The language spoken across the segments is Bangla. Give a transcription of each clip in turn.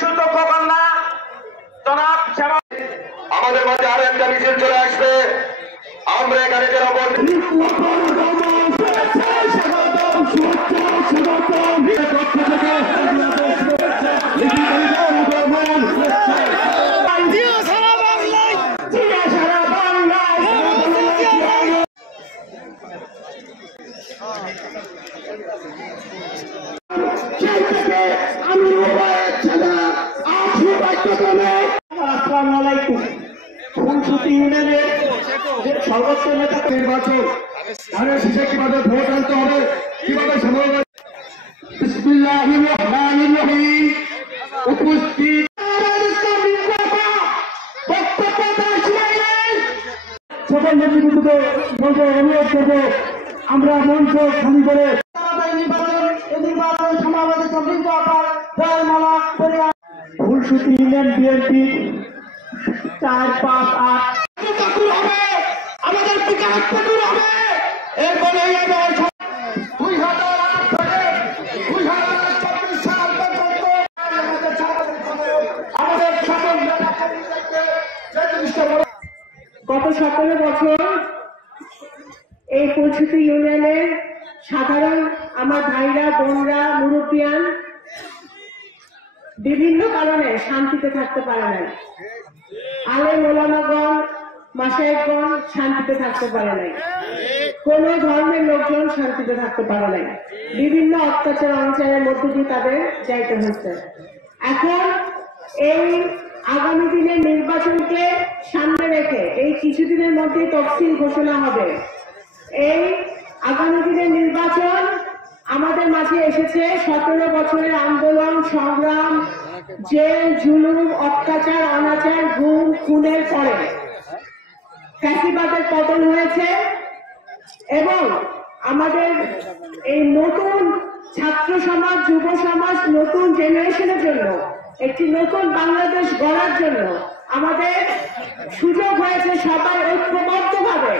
সুযোগ্য কন্যা জনাব আমাদের মাঝে আরো একটা মিছিল চলে আসবে। আমরা এখানে যারা সর্বোচ্চ নেতা নির্বাচন ধানের শীষে কিভাবে ভোট আনতে হবে, কিভাবে সময় উপস্থিত সকল নেতৃবৃন্দকে বলতে অনুরোধ করবো আমরা মঞ্চ খালি করে ফুলসুতি ইউনিয়ন বিএনপি 4-5-8 আমাদের বিকাশ হবে। এরপরে গত 17 বছর এই ফুলসুতি ইউনিয়নের সাধারণ আমার ভাইরা বোনরা মুরব্বিয়ান বিভিন্ন কারণে শান্তিতে থাকতে পারে নাই। আলেম ওলামাগণ মাশায়েখগণ শান্তিতে থাকতে পারে নাই। কোন ধর্মের লোকজন শান্তিতে থাকতে পারে নাই। বিভিন্ন অত্যাচার অনাচারের মধ্য দিয়ে তাদের যাইতে হচ্ছে। এখন এই আগামী দিনের নির্বাচনকে সামনে রেখে এই কিছুদিনের মধ্যে তফসিল ঘোষণা হবে। এই আগামী দিনের নির্বাচন আমাদের মাঝে এসেছে 17 বছরের আন্দোলন সংগ্রাম, জেল জুলুম অত্যাচার অনাচার গুম খুনের পরে ফ্যাসিবাদের পতন হয়েছে এবং আমাদের এই নতুন ছাত্র সমাজ যুব সমাজ নতুন জেনারেশনের জন্য একটি নতুন বাংলাদেশ গড়ার জন্য আমাদের সুযোগ হয়েছে সবাই ঐক্যবদ্ধভাবে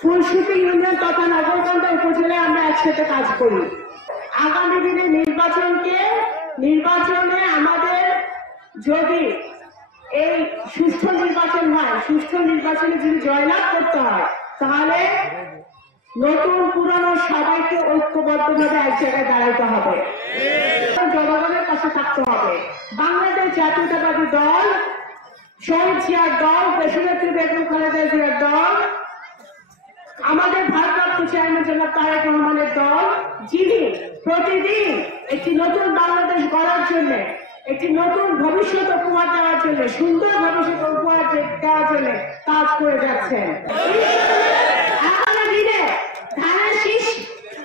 ফুলসুতি ইউনিয়ন তথা নগরকান্দা উপজেলায় আমরা একসাথে কাজ করি। আগামী দিনে নির্বাচনে আমাদের যদি এই সুষ্ঠু নির্বাচন হয়, সুষ্ঠু নির্বাচনে যদি জয়লাভ করতে হয় তাহলে নতুন পুরানো সবাইকে ঐক্যবদ্ধভাবে এক জায়গায় দাঁড়াইতে হবে, জনগণের পাশে থাকতে হবে। বাংলাদেশ জাতীয়তাবাদী দল, শহীদ জিয়ার দল, দেশনেত্রী বেগম খালেদা জিয়ার দল, আমাদের ভারপ্রাপ্ত চেয়ারম্যান জনাব তারেক রহমানের দল, যিনি প্রতিদিন একটি নতুন বাংলাদেশ গড়ার জন্য একটি নতুন ভবিষ্যৎ উপহার দেওয়ার জন্য সুন্দর ভবিষ্যৎ উপহার দেওয়ার জন্য কাজ করে যাচ্ছেন। আগামী দিনে ধানের শীষ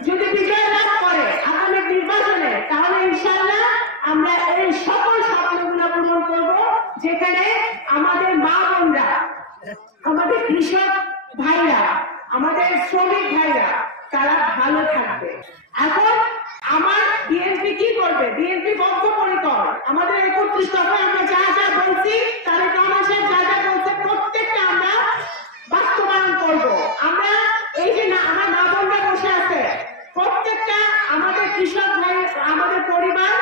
যদি বিজয় লাভ করে আগামী নির্বাচনে তাহলে ইনশাআল্লাহ আমরা এই সকল স্বপ্নগুলো পূরণ করব, যেখানে আমাদের মা বোনরা, আমাদের কৃষক ভাইরা, আমাদের শ্রমিক ভাইরা তারা ভালো থাকবে। এখন আমার বিএনপি কি করবে? বিএনপি বদ্ধপরিকর। আমাদের 31 দফায় আমরা যা যা বলছি তারেক রহমান সাহেব যা যা বলছে প্রত্যেকটা আমরা বাস্তবায়ন করব। আমরা এই যে আমার মা বোনরা বসে আছে প্রত্যেকটা আমাদের কৃষক ভাই, আমাদের পরিবার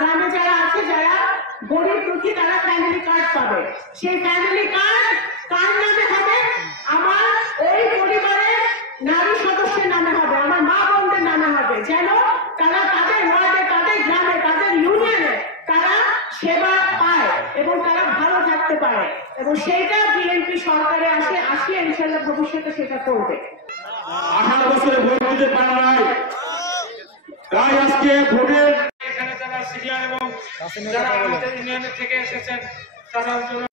গ্রামে যারা আছে, যারা গরিব দুঃখী, তারা ফ্যামিলি কার্ড পাবে। সেই ফ্যামিলি কার্ড কার নামে হবে? আমার ওই পরিবারের নারী সদস্যের নামে হবে, আমার মা বোনদের নামে হবে, যেন তারা তাদের ওয়ার্ডে, তাদের গ্রামে, তাদের ইউনিয়নে তারা সেবা পায় এবং তারা ভালো থাকতে পারে। এবং সেইটা বিএনপি সরকারে আসে ইনশাআল্লাহ ভবিষ্যতে সেটা করবে। 18 বছরে ভোট দিতে পারে নাই, তাই আজকে ভোটের এখানে যারা সিনিয়র এবং যারা আমাদের ইউনিয়নের থেকে এসেছেন তাদের জন্য